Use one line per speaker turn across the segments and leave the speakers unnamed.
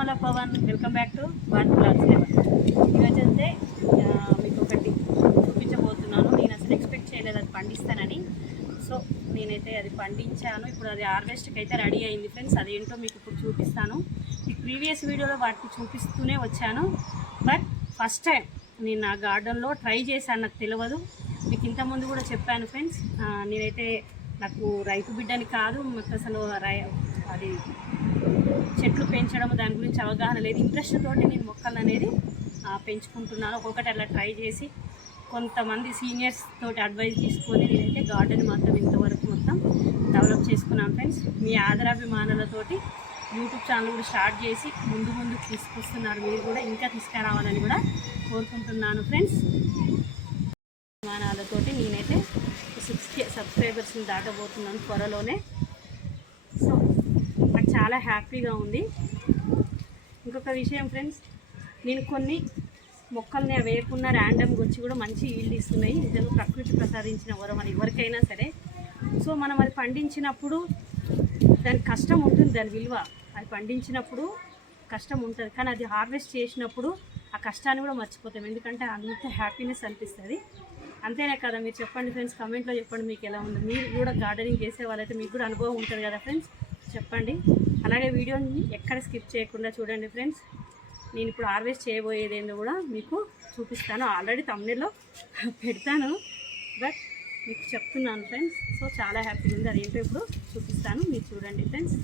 Hi Pavan welcome back to one blogs eleven ఈరోజు అయితే మీకు ఒకటి చూపించబోతున్నాను. నేను అసలు ఎక్స్పెక్ట్ చేయలేదు అది పండిస్తానని. సో నేనైతే అది పండించాను. ఇప్పుడు అది హార్వెస్ట్కి అయితే రెడీ అయింది ఫ్రెండ్స్. అదేంటో మీకు ఇప్పుడు చూపిస్తాను. మీకు ప్రీవియస్ వీడియోలో వాటిని చూపిస్తూనే వచ్చాను. బట్ ఫస్ట్ టైం నేను నా గార్డెన్లో ట్రై చేశాను. నాకు తెలియదు మీకు ఇంతకుముందు కూడా చెప్పాను ఫ్రెండ్స్. నేనైతే నాకు రైతు బిడ్డని కాదు. మాకు అసలు రై అది చెట్లు పెంచడం దాని గురించి అవగాహన లేదు. ఇంట్రెస్ట్ తోటి నేను మొక్కలు అనేది పెంచుకుంటున్నాను. ఒక్కొక్కటి అలా ట్రై చేసి కొంతమంది సీనియర్స్ తోటి అడ్వైస్ తీసుకొని నేనైతే గార్డెన్ మాత్రం ఇంతవరకు మొత్తం డెవలప్ చేసుకున్నాను ఫ్రెండ్స్. మీ ఆదరాభిమానాలతోటి యూట్యూబ్ ఛానల్ కూడా స్టార్ట్ చేసి ముందు ముందు తీసుకొస్తున్నారు. మీరు కూడా ఇంకా తీసుకురావాలని కూడా కోరుకుంటున్నాను ఫ్రెండ్స్. అభిమానాలతోటి నేనైతే సిక్స్ కే సబ్స్క్రైబర్స్ని దాటబోతున్నాను త్వరలోనే. చాలా హ్యాపీగా ఉంది. ఇంకొక విషయం ఫ్రెండ్స్ నేను కొన్ని మొక్కల్ని వేయకుండా ర్యాండమ్గా వచ్చి కూడా మంచి ఈల్డ్ ఇస్తున్నాయి. నిజంగా ప్రకృతి ప్రసాదించిన వరం అని ఎవరికైనా సరే. సో మనం అది పండించినప్పుడు దాని కష్టం ఉంటుంది దాని విలువ. అది పండించినప్పుడు కష్టం ఉంటుంది కానీ అది హార్వెస్ట్ చేసినప్పుడు ఆ కష్టాన్ని కూడా మర్చిపోతాం. ఎందుకంటే అంత హ్యాపీనెస్ అనిపిస్తుంది. అంతేనే కదా మీరు చెప్పండి ఫ్రెండ్స్ కమెంట్లో చెప్పండి మీకు ఎలా ఉంది. మీరు కూడా గార్డెనింగ్ చేసే వాళ్ళైతే మీకు కూడా అనుభవం ఉంటుంది కదా ఫ్రెండ్స్. చెప్పండి. అలాగే వీడియోని ఎక్కడ స్కిప్ చేయకుండా చూడండి ఫ్రెండ్స్. నేను ఇప్పుడు హార్వెస్ట్ చేయబోయేది ఏందో కూడా మీకు చూపిస్తాను. ఆల్రెడీ తమిళలో పెడతాను. బట్ మీకు చెప్తున్నాను ఫ్రెండ్స్. సో చాలా హ్యాపీగా ఉంది. అదేంటో ఇప్పుడు చూపిస్తాను. మీరు చూడండి ఫ్రెండ్స్.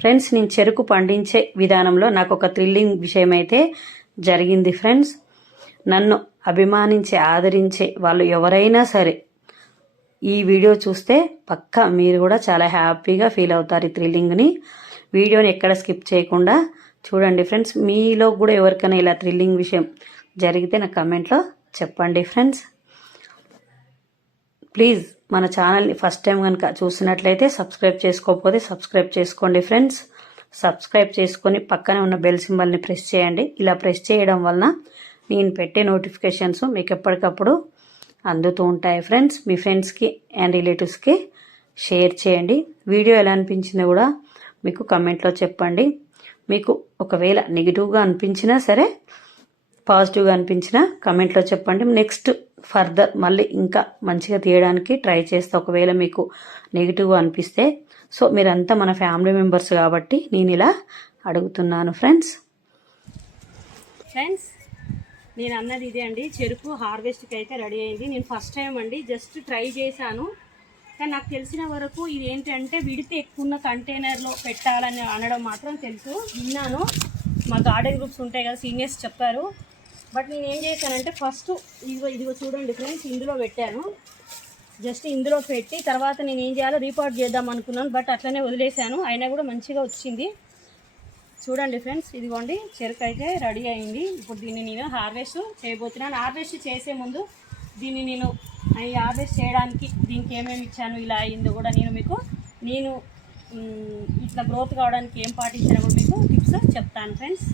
ఫ్రెండ్స్ నేను చెరుకు పండించే విధానంలో నాకు ఒక థ్రిల్లింగ్ విషయం అయితే జరిగింది ఫ్రెండ్స్. నన్ను అభిమానించి ఆదరించే వాళ్ళు ఎవరైనా సరే ఈ వీడియో చూస్తే పక్కా మీరు కూడా చాలా హ్యాపీగా ఫీల్ అవుతారు ఈ థ్రిల్లింగ్ని వీడియోని ఎక్కడ స్కిప్ చేయకుండా చూడండి ఫ్రెండ్స్. మీలో కూడా ఎవరికైనా ఇలా థ్రిల్లింగ్ విషయం జరిగితే నా కమెంట్లో చెప్పండి ఫ్రెండ్స్. ప్లీజ్ మన ఛానల్ని ఫస్ట్ టైం కనుక చూసినట్లయితే సబ్స్క్రైబ్ చేసుకోకపోతే సబ్స్క్రైబ్ చేసుకోండి ఫ్రెండ్స్. సబ్స్క్రైబ్ చేసుకొని పక్కనే ఉన్న బెల్ సింబల్ని ప్రెస్ చేయండి. ఇలా ప్రెస్ చేయడం వలన నేను పెట్టే నోటిఫికేషన్స్ మీకు ఎప్పటికప్పుడు అందుతూ ఉంటాయి. ఫ్రెండ్స్ మీ ఫ్రెండ్స్కి అండ్ రిలేటివ్స్కి షేర్ చేయండి. వీడియో ఎలా అనిపించిందో కూడా మీకు కమెంట్లో చెప్పండి. మీకు ఒకవేళ నెగిటివ్గా అనిపించినా సరే పాజిటివ్గా అనిపించినా కమెంట్లో చెప్పండి. నెక్స్ట్ ఫర్దర్ మళ్ళీ ఇంకా మంచిగా తీయడానికి ట్రై చేస్తే ఒకవేళ మీకు నెగిటివ్గా అనిపిస్తే. సో మీరంతా మన ఫ్యామిలీ మెంబర్స్ కాబట్టి నేను ఇలా అడుగుతున్నాను. ఫ్రెండ్స్ ఫ్రెండ్స్ నేను అన్నది ఇదే అండి. చెరుకు హార్వెస్ట్కి అయితే రెడీ అయింది. నేను ఫస్ట్ టైం అండి. జస్ట్ ట్రై చేశాను. కానీ నాకు తెలిసిన వరకు ఇది ఏంటంటే విడితే ఎక్కువ ఉన్న కంటైనర్లో పెట్టాలని అనడం మాత్రం తెలుసు. విన్నాను. మా గార్డెన్ గ్రూప్స్ ఉంటాయి కదా సీనియర్స్ చెప్పారు. బట్ నేను ఏం చేశానంటే ఫస్ట్ ఇదిగో ఇదిగో చూడండి ఫ్రెండ్స్ ఇందులో పెట్టాను. జస్ట్ ఇందులో పెట్టి తర్వాత నేను ఏం చేయాలో రీపోర్ట్ చేద్దాం అనుకున్నాను. బట్ అట్లనే వదిలేశాను. అయినా కూడా మంచిగా వచ్చింది. చూడండి ఫ్రెండ్స్ ఇదిగోండి చెరుకు అయితే రెడీ అయింది. ఇప్పుడు దీన్ని నేను హార్వెస్ట్ చేయబోతున్నాను. హార్వెస్ట్ చేసే ముందు దీన్ని నేను ఈ హార్వెస్ట్ చేయడానికి దీనికి ఏమేమి ఇచ్చాను ఇలా అయిందో కూడా నేను మీకు నేను ఇట్లా గ్రోత్ కావడానికి ఏం పాటించానో కూడా మీకు టిప్స్ చెప్తాను ఫ్రెండ్స్.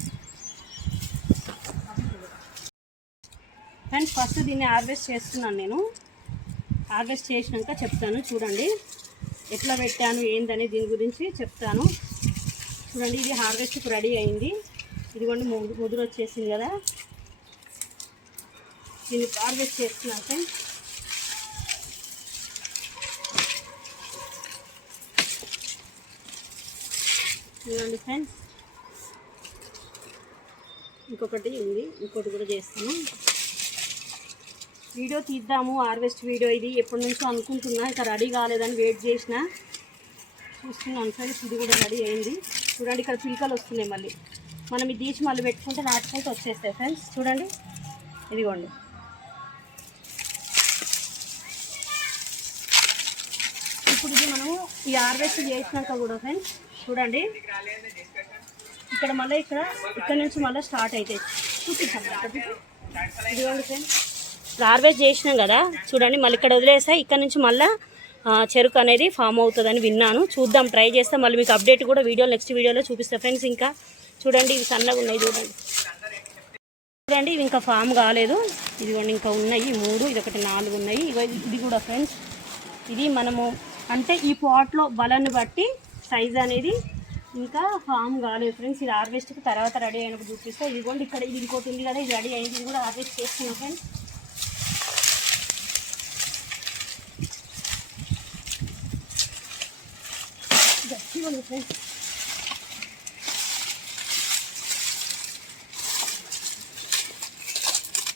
ఫ్రెండ్స్ ఫస్ట్ దీన్ని హార్వెస్ట్ చేస్తున్నాను నేను. హార్వెస్ట్ చేసినాక చెప్తాను చూడండి. ఎట్లా పెట్టాను ఏందని దీని గురించి చెప్తాను. చూడండి ఇది హార్వెస్ట్కి రెడీ అయింది. ఇదిగోండి ముదు ముదురు వచ్చేసింది కదా. దీన్ని హార్వెస్ట్ చేస్తున్నాను చూడండి ఫ్రెండ్స్ ఇంకొకటి ఉంది ఇంకోటి కూడా చేస్తాను. వీడియో తీద్దాము హార్వెస్ట్ వీడియో ఇది. ఎప్పటి నుంచో అనుకుంటున్నా ఇంకా రెడీ కాలేదని వెయిట్ చేసిన. చూస్తున్నాను ఫ్రెండ్స్ ఇది కూడా రెడీ అయింది. చూడండి ఇక్కడ పిలకలు వస్తున్నాయి మళ్ళీ. మనం ఇది తీసి మళ్ళీ పెట్టుకుంటే నాటుకుంటూ వచ్చేస్తాయి ఫ్రెండ్స్ చూడండి. ఇదిగోండి. ఇప్పుడు ఇది మనము ఈ హార్వెస్ట్ చేసినాక కూడా ఫ్రెండ్స్ చూడండి. ఇక్కడ మళ్ళీ ఇక్కడ ఇక్కడ నుంచి మళ్ళీ స్టార్ట్ అవుతాయి చూపిస్తాం ఇదిగోండి ఫ్రెండ్స్ హార్వెస్ట్ చేసినాం కదా చూడండి. మళ్ళీ ఇక్కడ వదిలేసా ఇక్కడ నుంచి మళ్ళీ చెరుకు అనేది ఫామ్ అవుతుందని విన్నాను. చూద్దాం ట్రై చేస్తాం. మళ్ళీ మీకు అప్డేట్ కూడా వీడియో నెక్స్ట్ వీడియోలో చూపిస్తా. ఫ్రెండ్స్ ఇంకా చూడండి ఇవి సన్నగా ఉన్నాయి చూడండి. చూడండి ఇవి ఇంకా ఫామ్ కాలేదు. ఇదిగోండి ఇంకా ఉన్నాయి. మూడు ఇది ఒకటి నాలుగు ఉన్నాయి. ఇది కూడా ఫ్రెండ్స్. ఇది మనము అంటే ఈ పాట్లో వలను బట్టి సైజ్ అనేది ఇంకా ఫామ్ కాలేదు ఫ్రెండ్స్. ఇది హార్వెస్ట్కి తర్వాత రెడీ అయినప్పుడు చూపిస్తే. ఇదిగోండి ఇక్కడ ఇది ఇంకోటి ఉంది కదా ఇది రెడీ అయింది. ఇది కూడా హార్వెస్ట్ చేస్తున్నాం ఫ్రెండ్స్. గట్టిగా ఫ్రెండ్స్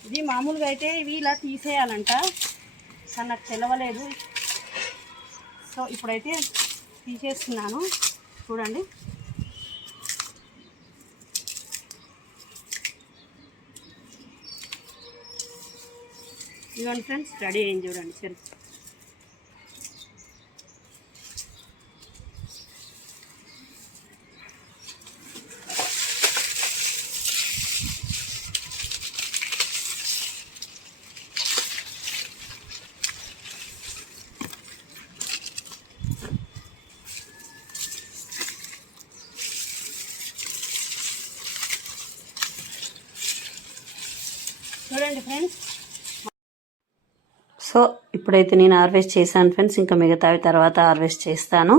ఇది మామూలుగా అయితే ఇవి ఇలా తీసేయాలంట. కానీ నాకు తెలవలేదు. సో ఇప్పుడైతే తీసేస్తున్నాను. చూడండి. ఇదిగోండి ఫ్రెండ్స్ రెడీ అయింది చూడండి. సరే. చూడండి ఫ్రెండ్స్.
సో ఇప్పుడైతే నేను హార్వెస్ట్ చేశాను ఫ్రెండ్స్. ఇంకా మిగతావి తర్వాత హార్వెస్ట్ చేస్తాను.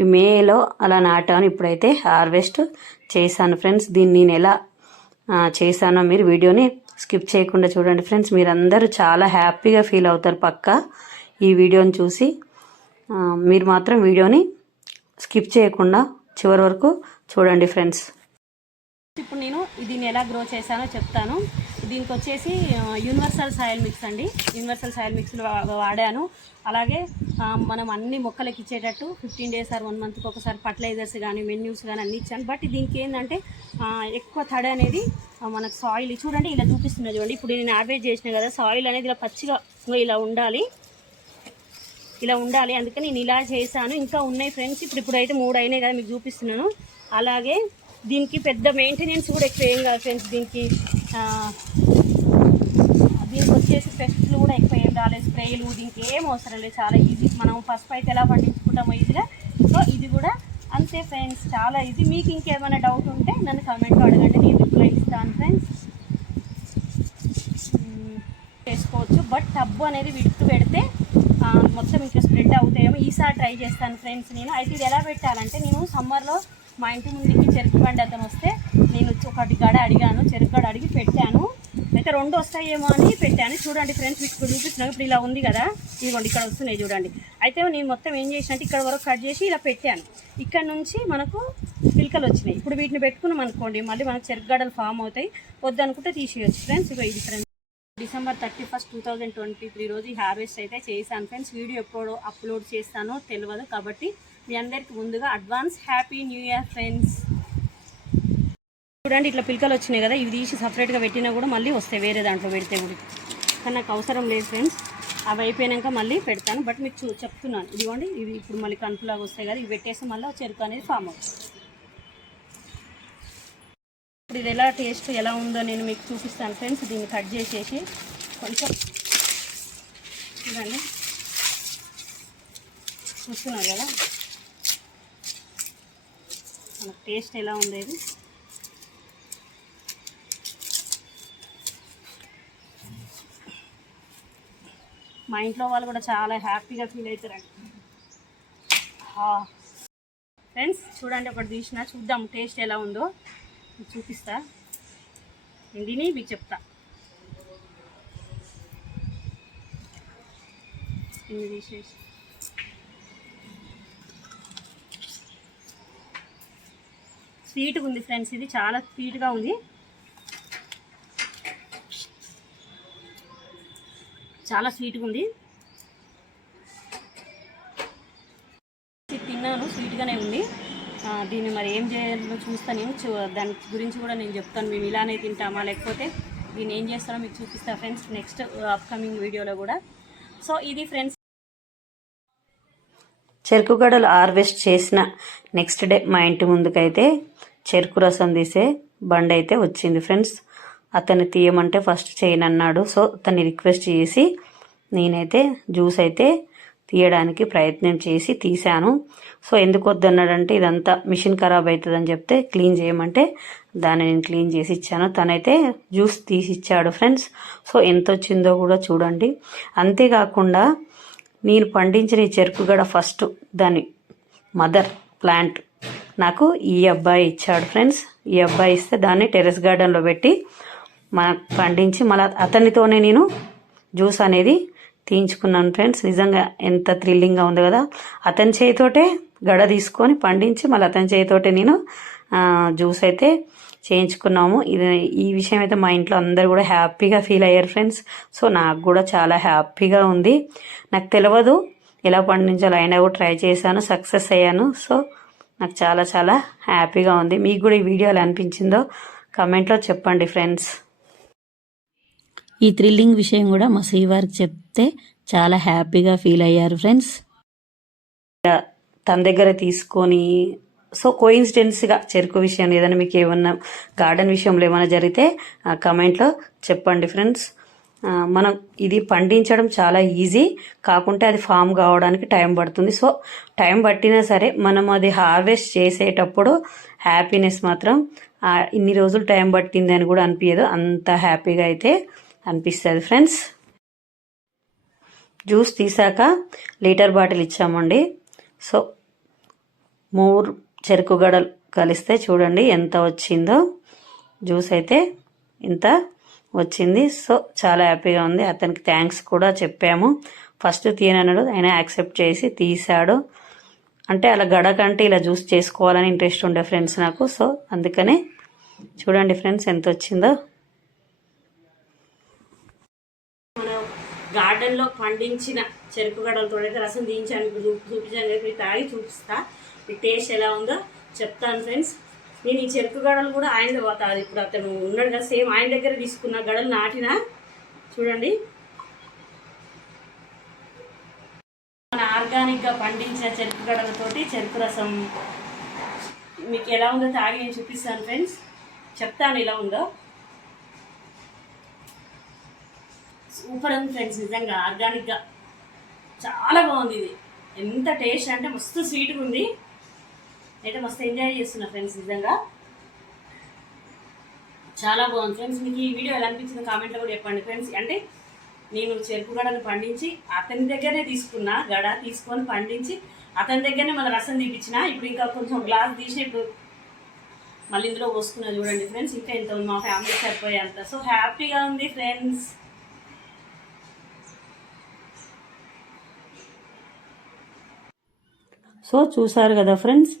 ఈ మేలో అలా నాటాను. ఇప్పుడైతే హార్వెస్ట్ చేశాను ఫ్రెండ్స్. దీన్ని నేను ఎలా చేశానో మీరు వీడియోని స్కిప్ చేయకుండా చూడండి ఫ్రెండ్స్. మీరందరూ చాలా హ్యాపీగా ఫీల్ అవుతారు పక్కా ఈ వీడియోని చూసి. మీరు మాత్రం వీడియోని స్కిప్ చేయకుండా చివరి వరకు చూడండి ఫ్రెండ్స్.
ఇప్పుడు నేను దీన్ని ఎలా గ్రో చేశానో చెప్తాను. దీనికి వచ్చేసి యూనివర్సల్ సాయిల్ మిక్స్ అండి. యూనివర్సల్ సాయిల్ మిక్స్లు వాడాను. అలాగే మనం అన్ని మొక్కలకి ఇచ్చేటట్టు ఫిఫ్టీన్ డేస్ ఆర్ వన్ మంత్కి ఒకసారి ఫర్టిలైజర్స్ కానీ మెన్యూస్ కానీ అన్ని ఇచ్చాను. బట్ దీనికి ఏంటంటే ఎక్కువ తడి అనేది మనకు సాయిల్ చూడండి ఇలా చూపిస్తున్నా చూడండి. ఇప్పుడు నేను హార్వెస్ట్ చేసిన కదా సాయిల్ అనేది ఇలా పచ్చిగా ఇలా ఉండాలి. ఇలా ఉండాలి. అందుకని నేను ఇలా చేశాను. ఇంకా ఉన్నాయి ఫ్రెండ్స్ ఇప్పుడు ఇప్పుడైతే మూడు అయినాయి కదా మీకు చూపిస్తున్నాను. అలాగే దీనికి పెద్ద మెయింటెనెన్స్ కూడా ఎక్కువ ఏం కాదు ఫ్రెండ్స్ దీనికి దీనికి వచ్చేసి పెస్ట్లు కూడా ఎక్కువ ఏం రాలేదు. స్ప్రేలు దీనికి ఏం అవసరం లేదు. చాలా ఈజీ మనం ఫస్ట్ అయితే ఎలా పండించుకుంటామో ఈజీగా సో ఇది కూడా అంతే ఫ్రెండ్స్ చాలా ఈజీ మీకు ఇంకేమైనా డౌట్ ఉంటే నన్ను కమెంట్లో అడగండి. నేను రిప్లై ఇస్తాను ఫ్రెండ్స్ చేసుకోవచ్చు. బట్ టబ్బు అనేది విడుతూ పెడితే మొత్తం ఇంకా స్ప్రెడ్ అవుతాయేమో. ఈసారి ట్రై చేస్తాను ఫ్రెండ్స్ నేను. అయితే ఇది ఎలా పెట్టాలంటే నేను సమ్మర్లో మా ఇంటి ముందుకి చెరుకు బండి అతను వస్తే నేను ఒకటి గడ అడిగాను చెరుకు గడ అడిగి పెట్టాను. అయితే రెండు వస్తాయేమో అని పెట్టాను. చూడండి ఫ్రెండ్స్ మీకు చూపిస్తున్నాను. ఇప్పుడు ఇలా ఉంది కదా. ఇదిగోండి ఇక్కడ వస్తున్నాయి చూడండి. అయితే నేను మొత్తం ఏం చేసినట్టు ఇక్కడ వరకు కట్ చేసి ఇలా పెట్టాను. ఇక్కడ నుంచి మనకు పిలకలు వచ్చినాయి. ఇప్పుడు వీటిని పెట్టుకున్నాం అనుకోండి మళ్ళీ మనకు చెరుకు గడలు ఫామ్ అవుతాయి. వద్దనుకుంటే తీసేయచ్చు ఫ్రెండ్స్. ఇక ఇది friends. December thirty first two thousand twenty three రోజు హార్వెస్ట్ అయితే చేశాను ఫ్రెండ్స్. వీడియో ఎప్పుడు అప్లోడ్ చేస్తానో తెలియదు కాబట్టి మీ అందరికీ ముందుగా advance happy new year friends. చూడండి ఇట్లా పిలకలు వచ్చినాయి కదా ఇవి తీసి సపరేట్గా పెట్టినా కూడా మళ్ళీ వస్తాయి వేరే దాంట్లో పెడితే కూడా. కానీ నాకు అవసరం లేదు ఫ్రెండ్స్ అవి అయిపోయాక మళ్ళీ పెడతాను. బట్ మీకు చూ చెప్తున్నాను. ఇదిగోండి ఇవి ఇప్పుడు మళ్ళీ కనుపులాగా వస్తాయి కదా ఇవి పెట్టేసి మళ్ళీ చెరుకు అనేది ఫామ్ అవుతుంది. ఇప్పుడు ఇది ఎలా టేస్ట్ ఎలా ఉందో నేను మీకు చూపిస్తాను ఫ్రెండ్స్ దీన్ని కట్ చేసేసి కొంచెం చూడండి. చూస్తున్నారు కదా? మనకు టేస్ట్ ఎలా ఉంది ఇది? మా ఇంట్లో వాళ్ళు కూడా చాలా హ్యాపీగా ఫీల్ అవుతారండి. ఫ్రెండ్స్ చూడండి ఒకటి తీసిన చూద్దాం టేస్ట్ ఎలా ఉందో. చూపిస్తా. నేను తిని మీకు చెప్తా. ఇన్ని తీసేసి. స్వీట్గా ఉంది ఫ్రెండ్స్ ఇది చాలా స్వీట్గా ఉంది. చాలా స్వీట్గా ఉంది. తిన్నాను స్వీట్గానే ఉంది. దీన్ని మరి ఏం చేయాలో చూస్తాను. నేను చూ దాని గురించి కూడా నేను చెప్తాను. మేము ఇలానే తింటామా లేకపోతే దీన్ని ఏం చేస్తానో మీకు చూపిస్తా ఫ్రెండ్స్ నెక్స్ట్ అప్కమింగ్ వీడియోలో కూడా. సో ఇది ఫ్రెండ్స్.
చెరుకు గడలు హార్వెస్ట్ చేసిన నెక్స్ట్ డే మా ఇంటి ముందుకైతే చెరుకు రసం తీసే బండి అయితే వచ్చింది ఫ్రెండ్స్. అతన్ని తీయమంటే ఫస్ట్ చేయనన్నాడు. సో అతన్ని రిక్వెస్ట్ చేసి నేనైతే జ్యూస్ అయితే తీయడానికి ప్రయత్నం చేసి తీశాను. సో ఎందుకు వద్దన్నాడంటే ఇదంతా మిషన్ ఖరాబ్ అవుతుందని చెప్తే క్లీన్ చేయమంటే దాన్ని నేను క్లీన్ చేసి ఇచ్చాను. తనైతే జ్యూస్ తీసి ఇచ్చాడు ఫ్రెండ్స్ సో ఎంత వచ్చిందో కూడా చూడండి. అంతేకాకుండా నేను పండించిన ఈ చెరుకుగడ ఫస్ట్ దాని మదర్ ప్లాంట్ నాకు ఈ అబ్బాయి ఇచ్చాడు ఫ్రెండ్స్ ఈ అబ్బాయి ఇస్తే దాన్ని టెర్రస్ గార్డెన్లో పెట్టి మనకు పండించి మళ్ళీ అతనితోనే నేను జ్యూస్ అనేది తీయించుకున్నాను ఫ్రెండ్స్. నిజంగా ఎంత థ్రిల్లింగ్గా ఉంది కదా. అతని చేయితోటే గడ తీసుకొని పండించి మళ్ళీ అతని చేయితోటే నేను జ్యూస్ అయితే చేయించుకున్నాము. ఇది ఈ విషయం అయితే మా ఇంట్లో అందరు కూడా హ్యాపీగా ఫీల్ అయ్యారు ఫ్రెండ్స్. సో నాకు కూడా చాలా హ్యాపీగా ఉంది. నాకు తెలియదు ఎలా పండించాలో అయినా కూడా ట్రై చేశాను సక్సెస్ అయ్యాను. సో నాకు చాలా చాలా హ్యాపీగా ఉంది. మీకు కూడా ఈ వీడియో ఎలా అనిపించిందో కమెంట్లో చెప్పండి ఫ్రెండ్స్. ఈ థ్రిల్లింగ్ విషయం కూడా మా శ్రీవారికి చెప్తే చాలా హ్యాపీగా ఫీల్ అయ్యారు ఫ్రెండ్స్. తన దగ్గర తీసుకొని సో కోయిన్సిడెన్స్గా చెరుకు విషయం ఏదైనా మీకు ఏమన్నా గార్డెన్ విషయంలో ఏమైనా జరిగితే ఆ కమెంట్లో చెప్పండి ఫ్రెండ్స్. మనం ఇది పండించడం చాలా ఈజీ కాకుంటే అది ఫామ్ కావడానికి టైం పడుతుంది. సో టైం పట్టినా సరే మనం అది హార్వెస్ట్ చేసేటప్పుడు హ్యాపీనెస్ మాత్రం ఇన్ని రోజులు టైం పట్టింది అని కూడా అనిపించదు అంత హ్యాపీగా అయితే అనిపిస్తుంది ఫ్రెండ్స్. జ్యూస్ తీసాక లీటర్ బాటిల్ ఇచ్చామండి. సో మూడు చెరుకు గడలు కలిస్తే చూడండి ఎంత వచ్చిందో. జ్యూస్ అయితే ఇంత వచ్చింది. సో చాలా హ్యాపీగా ఉంది. అతనికి థ్యాంక్స్ కూడా చెప్పాము. ఫస్ట్ తీయనన్నాడు ఆయన యాక్సెప్ట్ చేసి తీశాడు అంటే అలా గడ కంటే ఇలా జ్యూస్ చేసుకోవాలని ఇంట్రెస్ట్ ఉండే ఫ్రెండ్స్ నాకు. సో అందుకనే చూడండి ఫ్రెండ్స్ ఎంత వచ్చిందో మనం గార్డెన్లో పండించిన చెరుకు గడలతో అయితే రసం తీయించాను చూపించాను చెప్పి తాగి చూపిస్తా. మీ టేస్ట్ ఎలా ఉందో చెప్తాను ఫ్రెండ్స్ నేను ఈ చెరుకు గడలు కూడా ఆయన పోతాది ఇప్పుడు అతను ఉన్నాడు కదా సేమ్ ఆయన దగ్గర తీసుకున్న గడలు నాటిన? చూడండి. మన ఆర్గానిక్గా పండించిన చెరుకు గడలతోటి చెరుకు రసం మీకు ఎలా ఉందో తాగి నేను చూపిస్తాను ఫ్రెండ్స్ చెప్తాను ఎలా ఉందో. సూపర్ ఉంది ఫ్రెండ్స్ నిజంగా ఆర్గానిక్గా. చాలా బాగుంది ఇది. ఎంత టేస్ట్ అంటే మస్తు స్వీట్గా ఉంది. అయితే మస్తు ఎంజాయ్ చేస్తున్నా ఫ్రెండ్స్ నిజంగా. చాలా బాగుంది ఫ్రెండ్స్ మీకు ఈ వీడియో ఎలా అనిపించింది కామెంట్లో కూడా చెప్పండి ఫ్రెండ్స్. అంటే నేను చెరుకు గడను పండించి అతని దగ్గరే తీసుకున్నా గడ తీసుకొని పండించి అతని దగ్గరనే మళ్ళీ రసం తీపించిన ఇప్పుడు ఇంకా కొంచెం గ్లాస్ తీసి ఇప్పుడు మళ్ళీ ఇందులో పోసుకున్నా చూడండి ఫ్రెండ్స్ ఇంకా ఇంత మా ఫ్యామిలీ సరిపోయేంత. సో హ్యాపీగా ఉంది ఫ్రెండ్స్. సో చూసారు కదా ఫ్రెండ్స్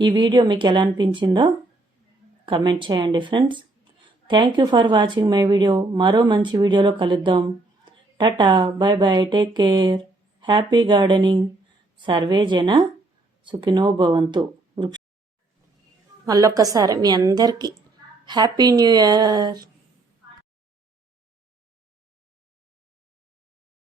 ఈ వీడియో మీకు ఎలా అనిపించిందో కమెంట్ చేయండి friends. Thank you for watching my video మరో మంచి వీడియోలో కలుద్దాం. Tata bye bye take care happy gardening survey జన సుఖినో భవంతు వృక్ష మళ్ళొక్కసారి మీ అందరికీ హ్యాపీ న్యూ ఇయర్